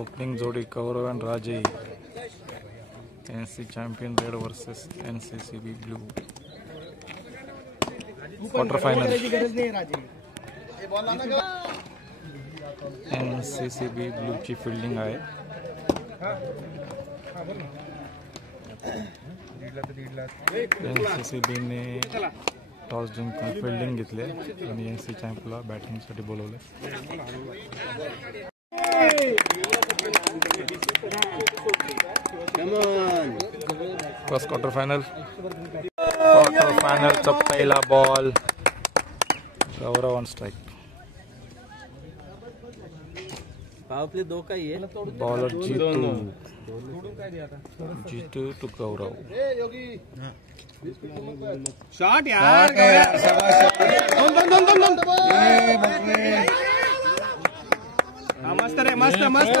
Opening जोड़ी Kaurav and Raji. NC champion red versus NCCB blue. Quarter final. NCCB blue ची fielding आहे. NCCB ने toss जिंकून fielding घेतली आणि NC चॅम्पला बॅटिंग साठी बोलवले. फर्स्ट क्वार्टर फायनल चा पहिला ball. Gaurav on strike. Power play 2 का ही है. Bowler Jitu to Gaurav. Shot यार मस्त रे मस्त मस्त.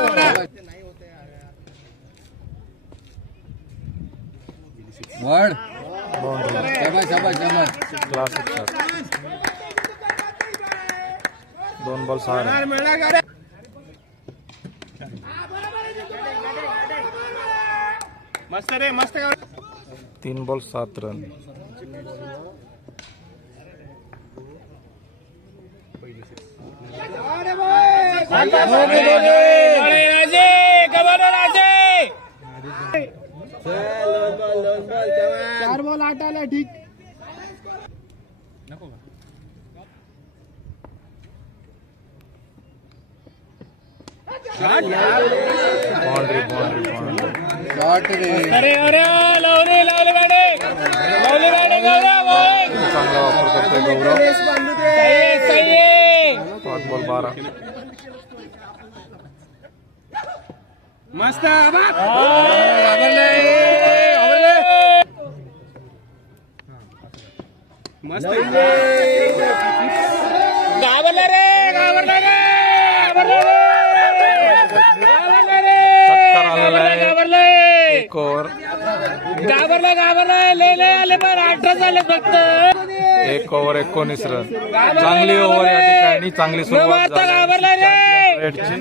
वर्ड शाबाश शाबाश शाबाश. Classic shot. 2 ball 6 run. मस्त रे मस्त. 3 बॉल 7 रन. चार बॉल 8 आला. ठीक. बाउंड्री शॉट रे. अरे अरे लावले लावले गाडी लावले गाडी गौरव. चांगला वापर करतोय गौरव. सही 5 बॉल 12. मस्त. मस्त घाबरला रे घाबरला रे षटकार आलेला आहे. एक ओव्हर. घाबरला ले आले पण 18 झाले फक्त. 1 ओव्हर 19 रन. चांगली ओव्हर या ठिकाणी. चांगली सुरुवात घाबरला रे. रेडची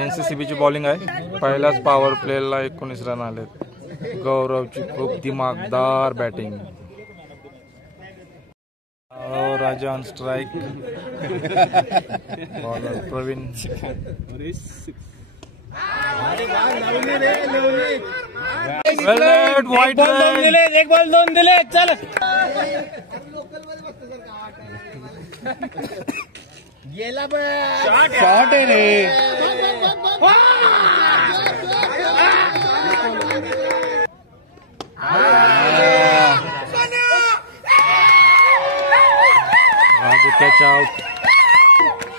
NCCB ची बॉलिंग आहे. पहिल्याच पॉवर प्लेला 19 रन आलेत. गौरवची खूप दिमागदार batting. Raja on strike. Bowler Praveen. एक बॉल 2 दिले. चल गेला शॉट आहे रे. Raju catch out.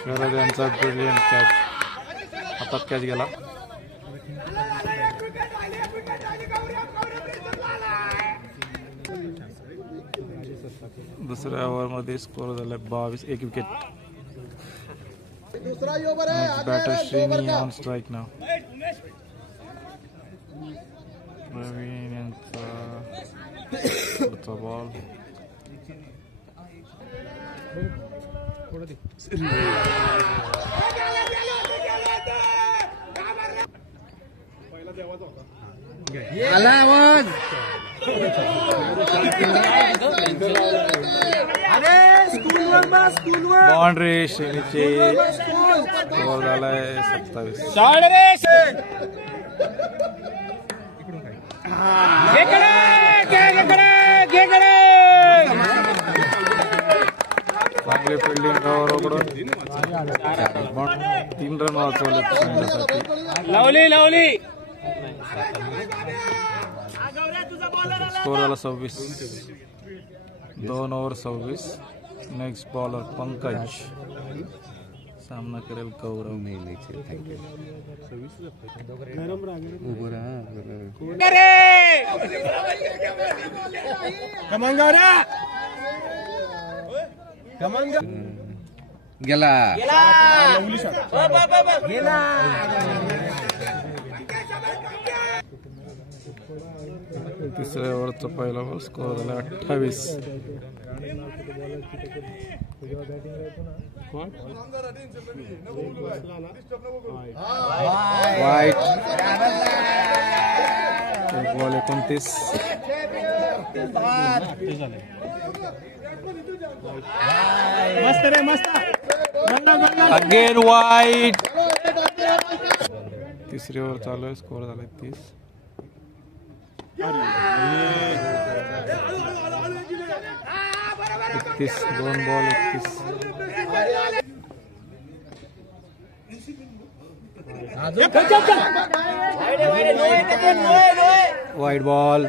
शरद यांचा ब्रिलियंट कॅच. हातात कॅच गेला. दुसऱ्या ओव्हर मध्ये स्कोर झाला 22. 1 wicket. Batter Srini on strike नाव. प्रवीण यांचा पुढचा बॉल. आला आवाज. बाउंड्री श्रेणीचे. बॉल झालाय 27. चांगली फिल्डिंग गौरवकडून. 3 रन वाचवले संघासाठी. लावली स्कोर झाला 26. 2 ओव्हर 26. Next bowler Pankaj. सामना करेल गौरव. गेला. तिसऱ्या ओव्हरचा पहिला बॉल स्कोर झाला 28. वाईट. एक बॉल 29. मस्त रे मस्त. अगेन वाईट. तिसरी ओव्हर चालू आहे. स्कोर झाला 30. 31. 2 बॉल 31. वाईट बॉल.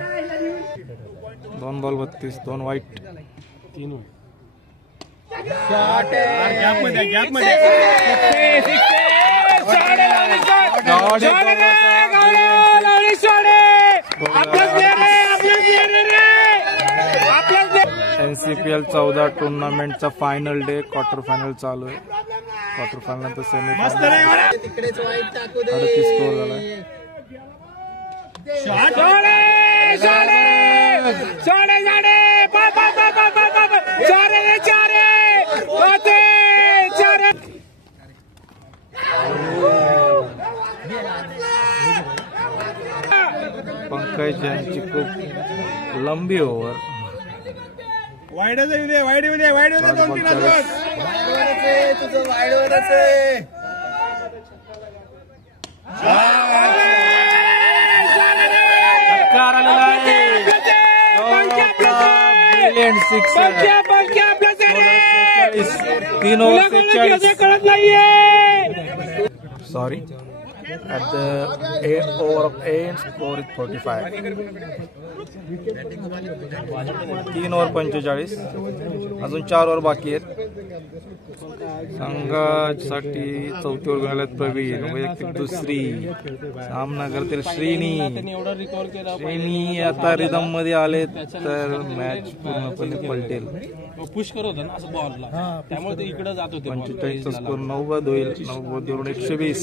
2 बॉल 32. 2 वाईट. गॅप मध्ये NCPL 14 टुर्नामेंटचा फायनल डे. क्वार्टर फायनल चालू आहे. क्वार्टर फायनल नंतर सेमीफायनल. 38 स्कोर झाला. पंकज यांची खूप लंबी ओव्हर. वाईडच येऊ दे. वाईड येऊ दे. वाईड येऊ दे. 2-3 3 over 46. Sorry. At the over of 8 score is 45. 3 over 45. अजून 4 ओव्हर बाकी आहेत. संघासाठी चौथी ओव्हर गेल्यात प्रवीण. वैयक्तिक दुसरी. सामना करतील श्रीनी. आता रिदम मध्ये आले तर मॅच पूर्णपणे पलटेल. पुश करत होता ना असं बॉलला, त्यामुळे ते इकडे जात होते. 45चा स्कोर 90 होईल. 90 वरून 120.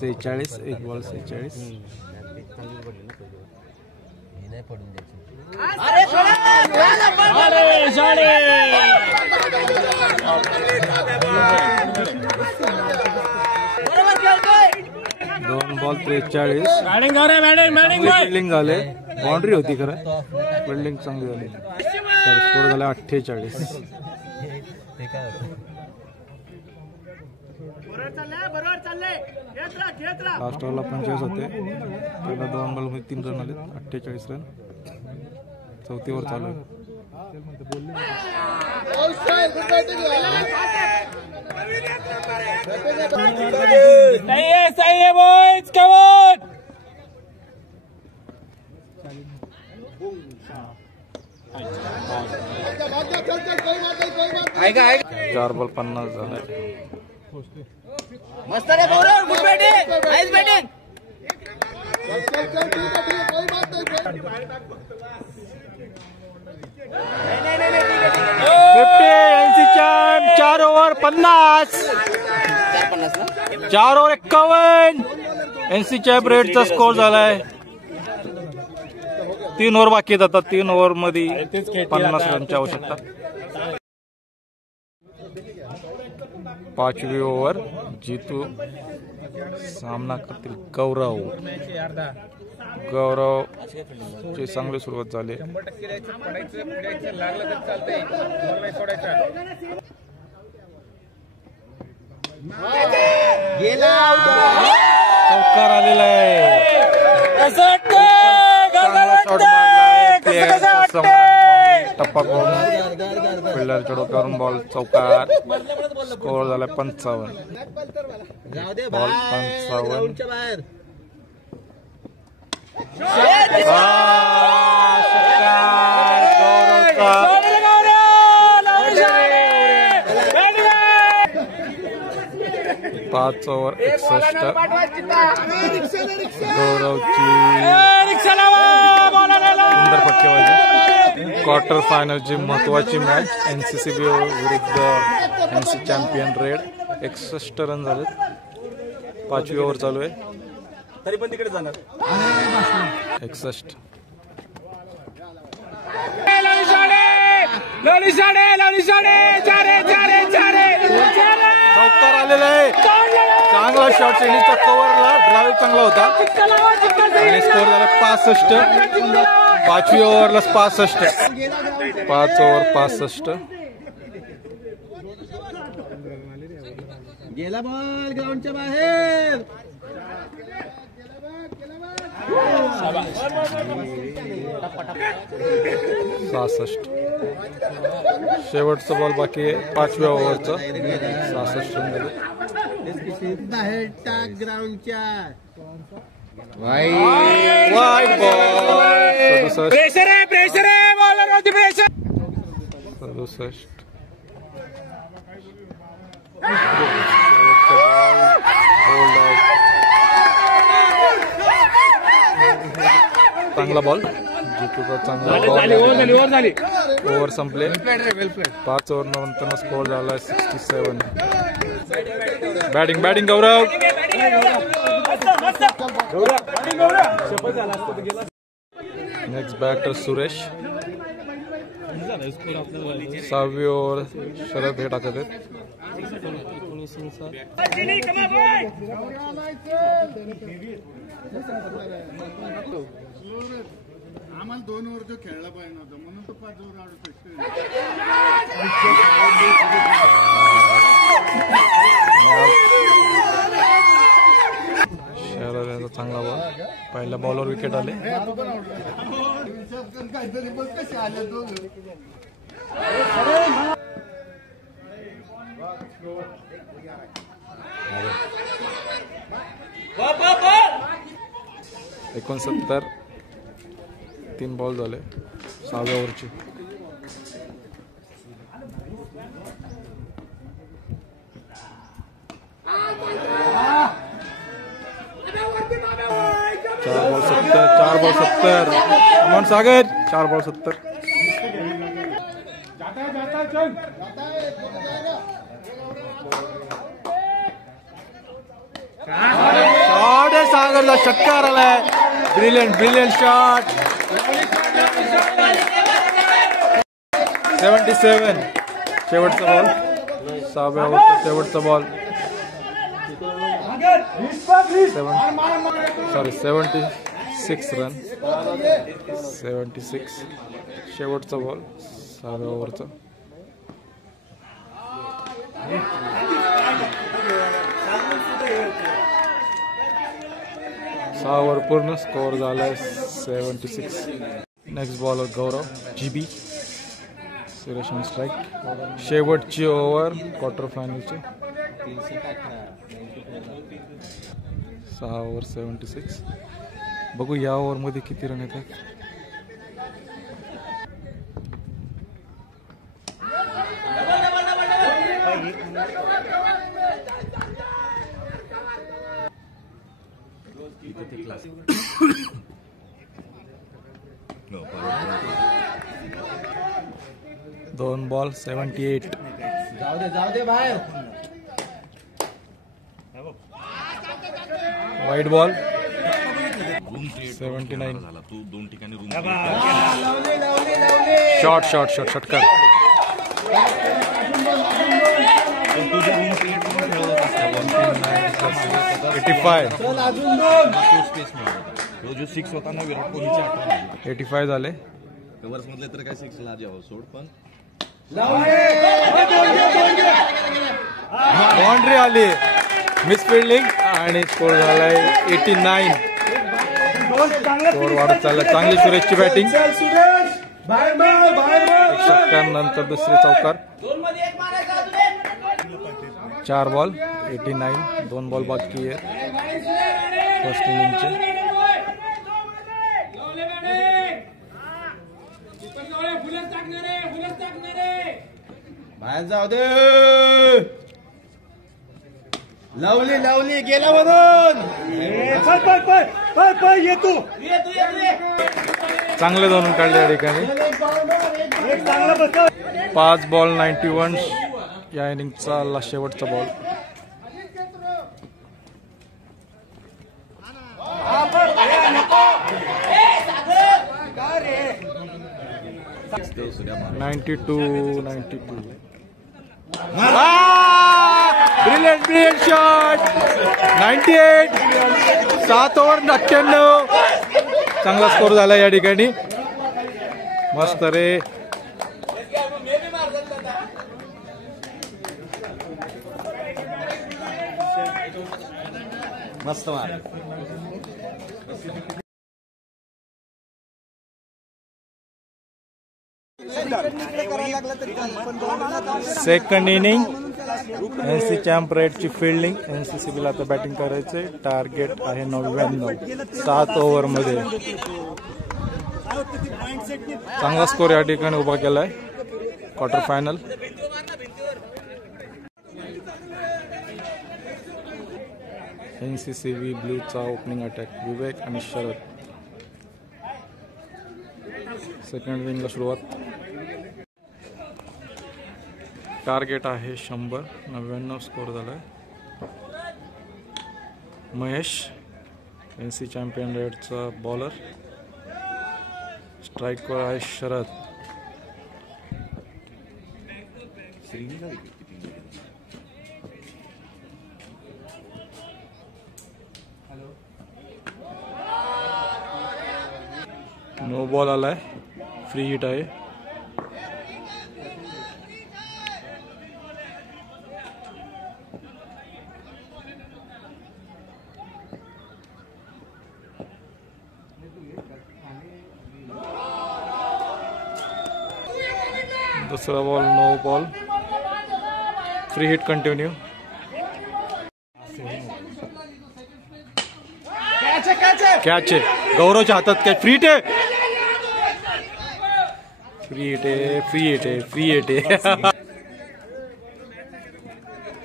सेहेचाळीस. एक बॉल 46. दोन बॉल 43. फिल्डिंग झाले. बाउंड्री होती खरं. फिल्डिंग चांगली झाली. स्कोर झाला 48. लास्ट ओव्हरला 45 होते. पहिला 2 बॉल मध्ये 3 रन आले. 48 रन. चौथी ओव्हर चालू आहे. सही है बॉयज. कमॉन. 4 बॉल 50 झाले. मस्त रे bowler. Good batting. Nice batting. 4 over 50. 4 over 51. NC champ रेडचा स्कोर झालाय. 3 ओव्हर बाकी आहेत. आता 3 ओव्हर मध्ये 50 रनची आवश्यकता. 5वी ओव्हर. जीतू सामना करतील गौरव. ची चांगली सुरुवात झाली. चौकार आलेला आहे. शॉट मारलाय. टप्पा करून फिल्डरच्या डोक्यावरून बॉल चौकार. स्कोर झाला 55. बॉल 55. पाच ओव्हर 61. गौरवची सुंदर फटकेबाजी. क्वार्टर फायनलची महत्वाची मॅच NCCB विरुद्ध NC चॅम्पियन रेड. 61 रन झाले. 5वी ओव्हर चालू आहे. तरी पण तिकडे जाणार 61. चौकार आलेला आहे. चांगला शॉट शेणीचा कव्हरला. ड्राईव्ह चांगला होता आणि स्कोर झाला 65. 5वी ओव्हरला 65. 5 ओव्हर 65. गेला बॉल ग्राउंडच्या बाहेर. 66. शेवटचा बॉल बाकी आहे 5व्या ओव्हरचा. 66 रन झाले. बाहेर टाक ग्राउंडच्या. Wide ball. 67. प्रेशर आहे बॉलर वरती प्रेशर. 67. चांगला बॉल. जितूचा चांगला बॉल. ओव्हर संपले. 5 ओव्हर नंतर स्कोर झाला 67. Batting Gaurav. Next batter Suresh. 6वी ओव्हर शरद हे टाकत आहेत. आम्हाला 2 ओव्हर जो खेळला पाहिजे नव्हता म्हणून तो 5 ओव्हर शरद यांचा चांगला बॉल. पहिल्या बॉलवर विकेट आले. काहीतरी बघ कसे आले दोघं. 69. 3 बॉल झाले 6व्या ओव्हरची. चार बॉल 70. अमन सागर. 4 बॉल 70. शॉट आहे सागरचा. षटकार आलाय. Brilliant shot. 77. शेवटचा बॉल. 6व्या ओव्हरचा शेवटचा बॉल. 76 रन. 76. शेवटचा बॉल 6व्या ओव्हरचा. सहा ओव्हर पूर्ण. स्कोअर झालाय 76. Next bowler Gaurav GB. Suresh on strike. शेवटची ओव्हर क्वार्टर फायनलची. 6 ओव्हर 76. बघू या ओव्हरमध्ये किती रन येतात. दोन बॉल 78. जाऊ दे बाहेर. वाईट बॉल 79. शॉट षटकार. 85. जो 6 होता ना विराट कोहलीच्या 85 झाले. कव्हर्स मधले तर काय 6 ला द्यावं सोड पण बाउंड्री आली. मिसफिल्डिंग आणि स्कोर झालाय 89. स्कोर वाढत चालला. चांगली सुरेशची बॅटिंग. षटकार नंतर दुसरे चौकार. 4 बॉल 89. 2 बॉल बाकी आहेत फर्स्ट इनिंगचे. बाहेर जाऊ दे. लावली गेला म्हणून. ये तू चांगले धरून काढले या ठिकाणी. 5 बॉल 91 या इनिंगचा शेवटचा बॉल. Brilliant shot. 98. 7 ओव्हर 98. चांगला स्कोर झाला या ठिकाणी. मस्त रे. मस्त मार. सेकंड इनिंग एनसी चॅम्प रेडची फिल्डिंग. एनसीसीबीला आता बॅटिंग करायचे. टार्गेट आहे 99. 7 ओव्हर मध्ये चांगला स्कोर या ठिकाणी उभा केलाय. Quarter final. एनसीसीबी ब्लूचा ओपनिंग अटॅक विवेक आणि शरद. सेकंड इनिंगला सुरुवात. टार्गेट आहे 100. 99 स्कोर झालाय. महेश एनसी चॅम्पियन रेडचा बॉलर. स्ट्राईकवर आहे शरद. नो बॉल आलाय. फ्री हिट आहे. दुसरा ball no ball. Free hit continue. Catch आहे. गौरवच्या हातात कॅच. फ्री हिट आहे. फ्री हिट आहे. फ्री हिट आहे. फ्री हिट आहे.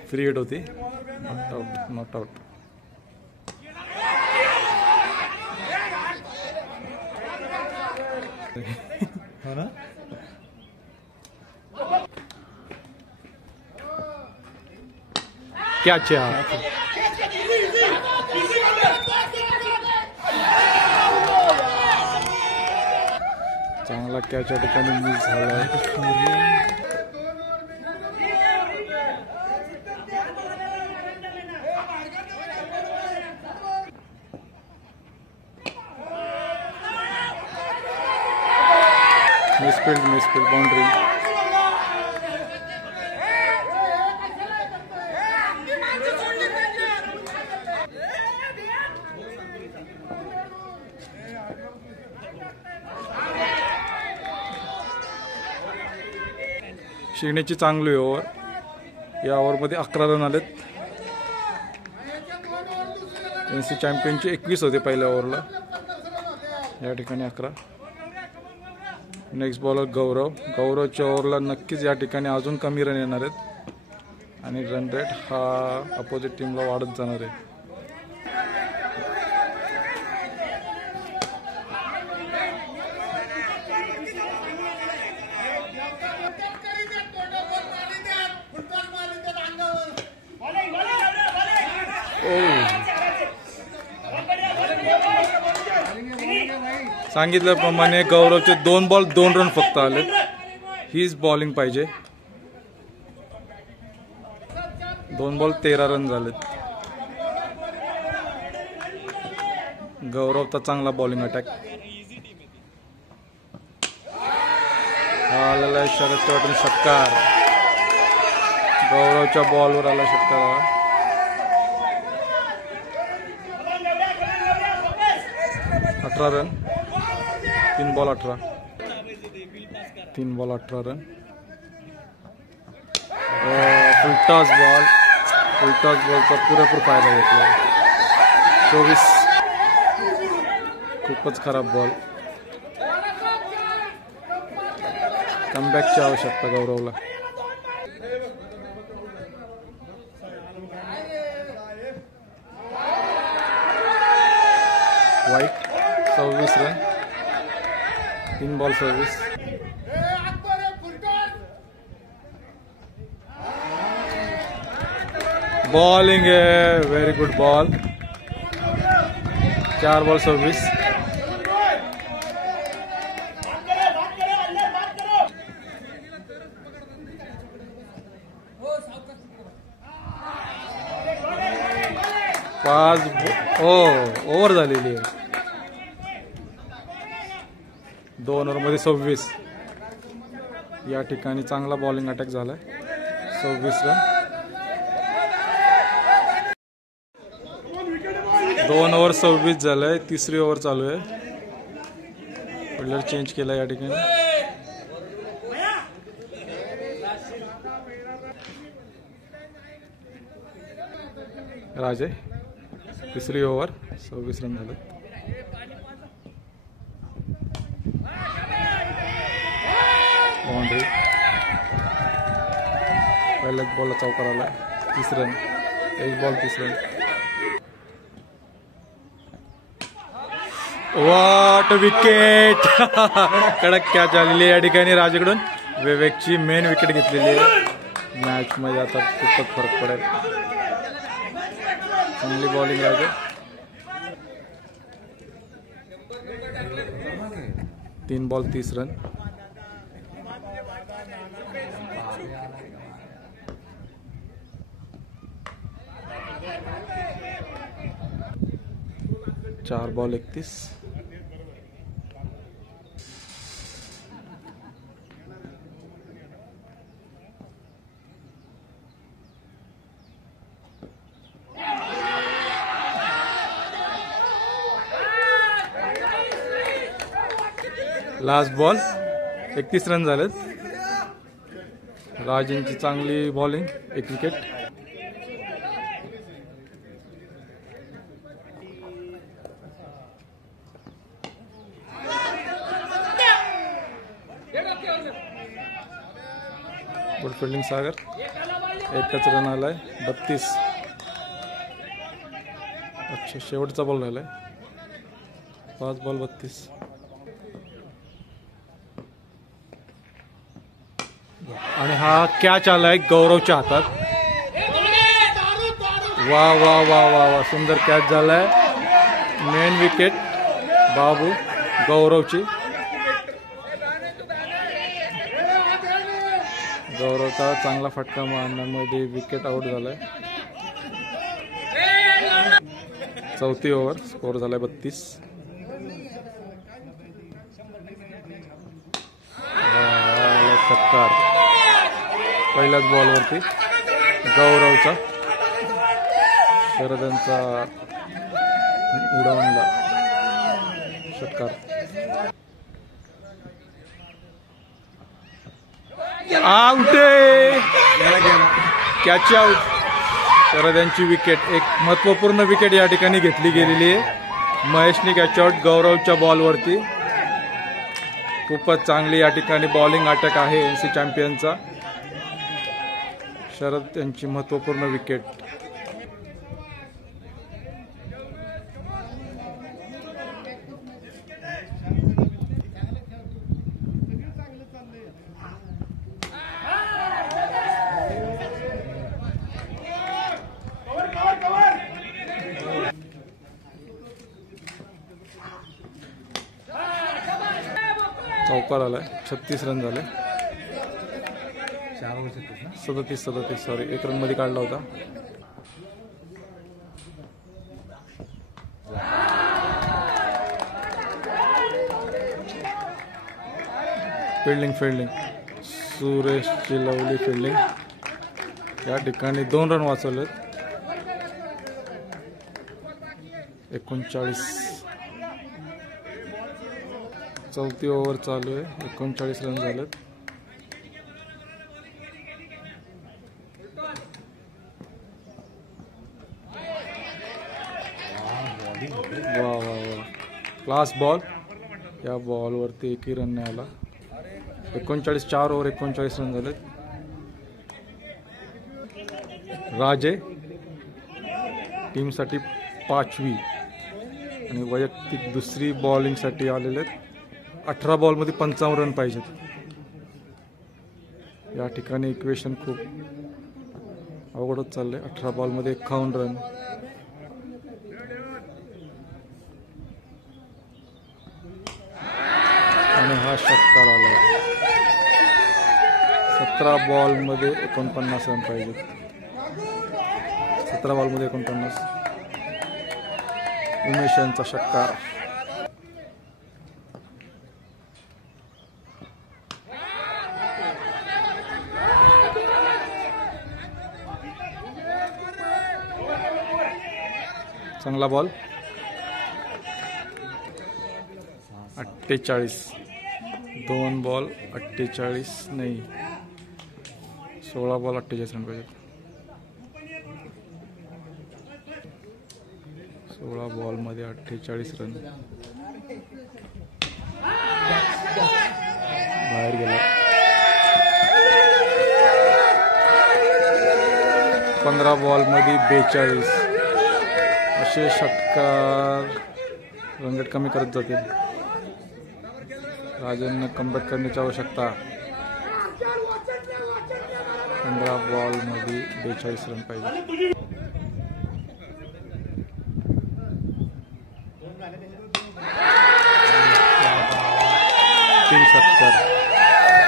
फ्री हिट होती. Not out. Not out. हो ना. कॅच आहे हा. चांगला कॅच या ठिकाणी मिस झाला. Misfield boundary. शिगण्याची चांगली ओव्हर. या ओव्हरमध्ये 11 रन आलेत. एनसी चॅम्पियनचे 21 होते पहिल्या ओव्हरला. या ठिकाणी 11. नेक्स्ट बॉलर गौरव. गौरवच्या ओव्हरला नक्कीच या ठिकाणी अजून कमी रन येणार आहेत आणि रन रेट हा अपोजिट टीमला वाढत जाणार आहे. सांगितल्याप्रमाणे गौरवचे 2 बॉल 2 रन फक्त आले. हीच बॉलिंग पाहिजे. 2 बॉल 13 रन झालेत. गौरवचा चांगला बॉलिंग अटॅक. आलेला शरदच्या वाटून षटकार. गौरवच्या बॉलवर आला षटकार. 18 run. 3 ball 18. 3 ball 18 run. Full toss ball. Full toss बॉलचा पुरेपूर फायदा घेतला. 24. खूपच खराब बॉल. कमबॅकची आवश्यकता गौरवला. वाईट. 26 रन. 3 ball service. बॉलिंग आहे, very good ball. 4 ball service. Over झालेली आहे. 2 ओव्हरमध्ये 26. या ठिकाणी चांगला बॉलिंग अटॅक झालाय. 26 रन. 2 ओव्हर 26 झालंय. 3री ओव्हर चालू आहे. फिल्डर चेंज केला या ठिकाणी. राजे 3री ओव्हर 26 रन झाले. बाउंड्री. पहिल्याच बॉलला चौकार आला. 30 run. 1 ball 30 run. What wicket. कडक कॅच आलेली आहे या ठिकाणी राजेकडून. विवेकची मेन विकेट घेतलेली आहे. मॅच मध्ये आता खूपच फरक पडेल. चांगली बॉलिंग राजे. 3 बॉल 30 रन. चार बॉल 31. लास्ट बॉल 31 रन झालेत. राजेंची चांगली बॉलिंग. 1 विकेट. गुड फिल्डिंग सागर. 1च रन आलाय. 32. अच्छा, शेवटचा बॉल राहिलाय. 5 बॉल 32. आणि हा कॅच आलाय गौरवच्या हातात. वा वा वा वा वा, सुंदर कॅच झालाय. मेन विकेट बाबू गौरवची. गौरवचा चांगला फटका मारण्यामध्ये विकेट आउट झालाय. 4थी ओव्हर. स्कोर झालाय 32. षटकार पहिल्याच बॉलवरती गौरवचा. शरदांचा उडावला षटकार. आउट. Catch out. शरदांची विकेट. एक महत्वपूर्ण विकेट या ठिकाणी घेतली गेलेली आहे. महेशने कॅच आउट गौरवच्या बॉलवरती. खूपच चांगली या ठिकाणी बॉलिंग अटॅक आहे NC चॅम्पियनचा. शरद यांची महत्वपूर्ण विकेट. चौकार आलाय. 36 रन झाले. 37 सॉरी, 1 रन मध्ये काढला होता. फिल्डिंग सुरेशची लवली फिल्डिंग. या ठिकाणी 2 रन वाचवलेत. 39. 4थी ओव्हर चालू आहे. 39 रन झालेत. वा वा वा, क्लास बॉल. या बॉलवरती 1ही रन नाही आला. 39. 4 ओव्हर 39 रन झालेत. राजे टीमसाठी 5वी आणि वैयक्तिक 2री बॉलिंगसाठी आलेले आहेत. 18 बॉलमध्ये 55 रन पाहिजेत. या ठिकाणी इक्वेशन खूप अवघडच चाललंय. 18 बॉलमध्ये 51 रन. आणि हा षटकार आला. 17 बॉलमध्ये 49 रन पाहिजेत. 17 बॉलमध्ये 49. उमेश यांचा षटकार. चांगला बॉल. 48. 2 बॉल 48 नाही, 16 बॉल 48 रन पाहिजे. 16 बॉलमध्ये 48 रन. बाहेर गेला. 15 बॉलमध्ये 42. असे षटकार रनरेट कमी करत जातील. राजनने कमबॅक करण्याची आवश्यकता. 15 बॉलमध्ये 42 रन पाहिजे. तीन षटकार.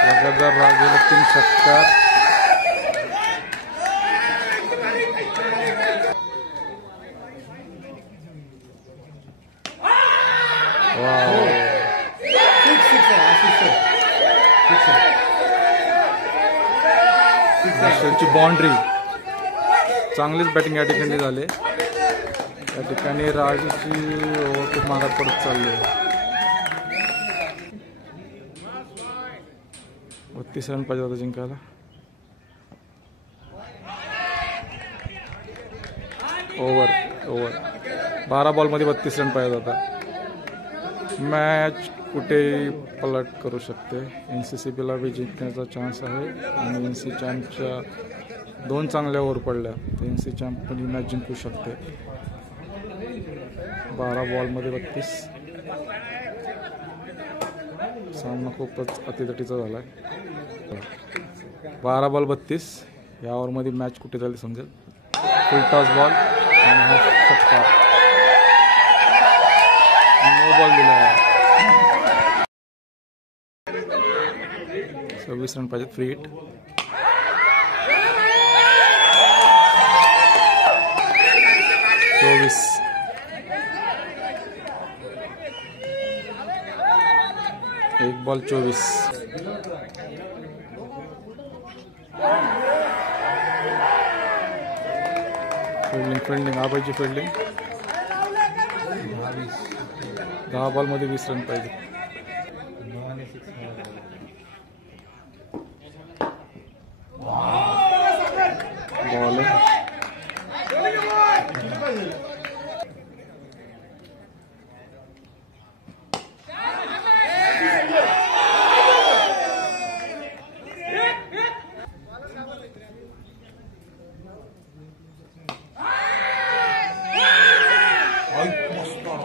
लगातार राजेला 3 षटकार. बाउंड्री. चांगलीच बॅटिंग या ठिकाणी झाले. या ठिकाणी राजूची ओव्हर खूप मागात पडत चालली. 32 रन पाहिजे होता जिंकायला. ओव्हर 12 बॉलमध्ये 32 रन पाहिजे होता. मॅच कुठेही पलट करू शकते. NCCBला बी जिंकण्याचा चान्स आहे. आणि NC चॅम्पच्या 2 चांगल्या ओव्हर पडल्या तर NC चॅम्प पण ही मॅच जिंकू शकते. 12 बॉलमध्ये 32. सामना खूपच अतितटीचा झाला आहे. 12 बॉल 32. या ओव्हरमध्ये मॅच कुठे झाली समजेल. फुल टॉस बॉल आणि हा षटकार. नो बॉल दिला आहे. 26 रन पाहिजेत. Free hit. एक बॉल 24. फिल्डिंग हा पाहिजे. फिल्डिंग 10 बॉलमध्ये 20 रन पाहिजे. बॉल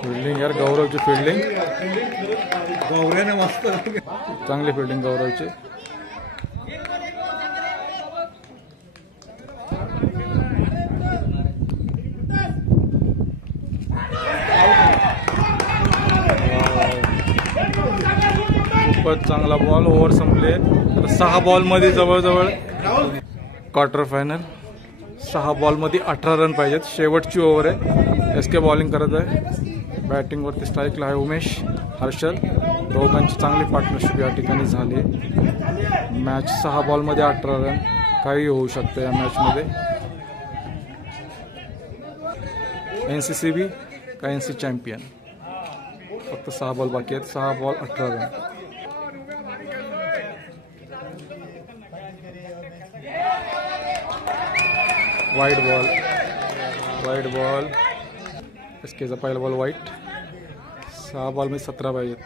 फिल्डिंग यार. गौरवची फिल्डिंग. गौऱ्याने मस्त चांगली फिल्डिंग गौरवची. खूपच चांगला बॉल. ओव्हर संपले. आता 6 बॉलमध्ये जवळजवळ क्वार्टर फायनल. 6 बॉलमध्ये 18 रन पाहिजेत. शेवटची ओव्हर आहे. SK बॉलिंग करत आहे. बॅटिंगवरती स्ट्राईकला आहे उमेश, हर्षल. दोघांची चांगली पार्टनरशिप या ठिकाणी झाली. Match 6 बॉलमध्ये 18 run. काही होऊ शकतं या मॅचमध्ये. NCCB का NC चॅम्पियन. फक्त 6 बॉल बाकी आहेत. 6 बॉल 18 रन. Wide ball. SKचा पहिला बॉल वाईट. 6 बॉलमध्ये 17 पाहिजेत.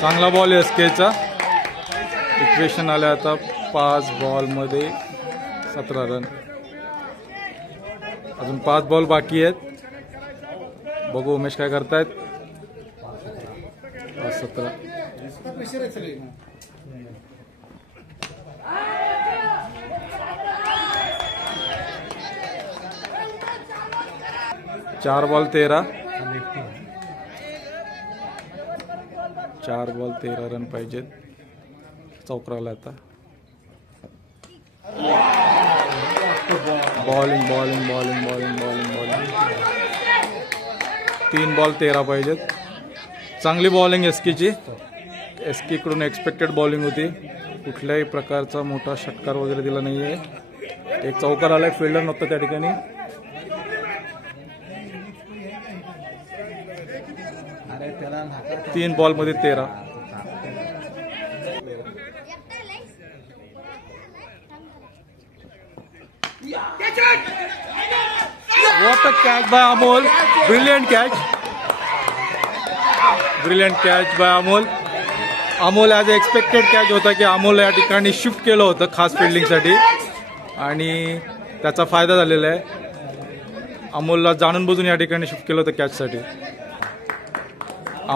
चांगला बॉल SKचा. इक्वेशन आले आता 5 बॉलमध्ये 17 रन. अजून 5 बॉल बाकी आहेत. बघू उमेश काय करतायत. 17. 4 बॉल 13. 4 बॉल 13 रन पाहिजेत. चौकराला आता bowling bowling bowling bowling bowling bowling 3 ball 13 पाहिजेत. चांगली बॉलिंग एसकेची. एसकेकडून एक्सपेक्टेड बॉलिंग होती. कुठल्याही प्रकारचा मोठा षटकार वगैरे दिला नाहीये. एक चौकार आलाय. फिल्डर नव्हतं त्या ठिकाणी. तीन बॉल मध्ये 13. What a catch by Amol. Brilliant catch. Brilliant catch by Amol. Amol as expected catch होता की अमोल या ठिकाणी शिफ्ट केलं होतं खास फिल्डिंगसाठी आणि त्याचा फायदा झालेला आहे. अमोलला जाणून बुजून या ठिकाणी शिफ्ट केलं होतं कॅचसाठी.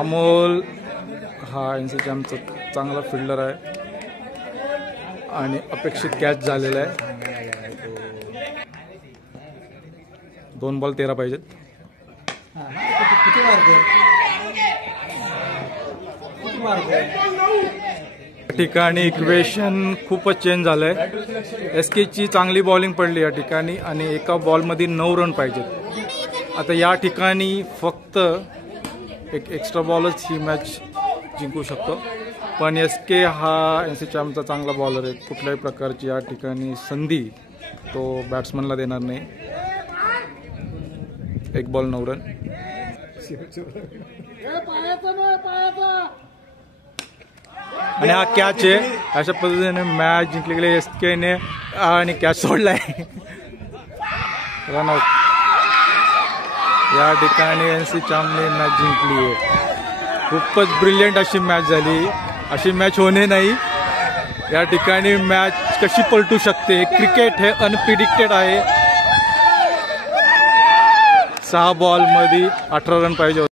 अमोल हा एनसीसी आमचा चांगला फिल्डर आहे आणि अपेक्षित कॅच झालेला आहे. 2 बॉल 13 पाहिजेत. ठिकाणी इक्वेशन खूपच चेंज झालंय. एसकेची चांगली बॉलिंग पडली या ठिकाणी आणि एका बॉलमध्ये 9 रन पाहिजेत. आता या ठिकाणी फक्त एक एक्स्ट्रा बॉलच ही मॅच जिंकू शकतो. पण एसके हा एनसीसी आमचा चांगला बॉलर आहे. कुठल्याही प्रकारची या ठिकाणी संधी तो बॅट्समनला देणार नाही. 1 बॉल 9 रन. आणि हा कॅच आहे. अशा पद्धतीने मॅच जिंकली गेली एसकेने आणि कॅच सोडलाय. रनआउट. या ठिकाणी एनसी चामने मॅच जिंकली आहे. खूपच ब्रिलियंट अशी मॅच झाली. अशी मॅच होणे नाही. या ठिकाणी मॅच कशी पलटू शकते. क्रिकेट हे अनप्रिडिक्टेड आहे. 6 बॉल मध्ये 18 रन पाहिजे.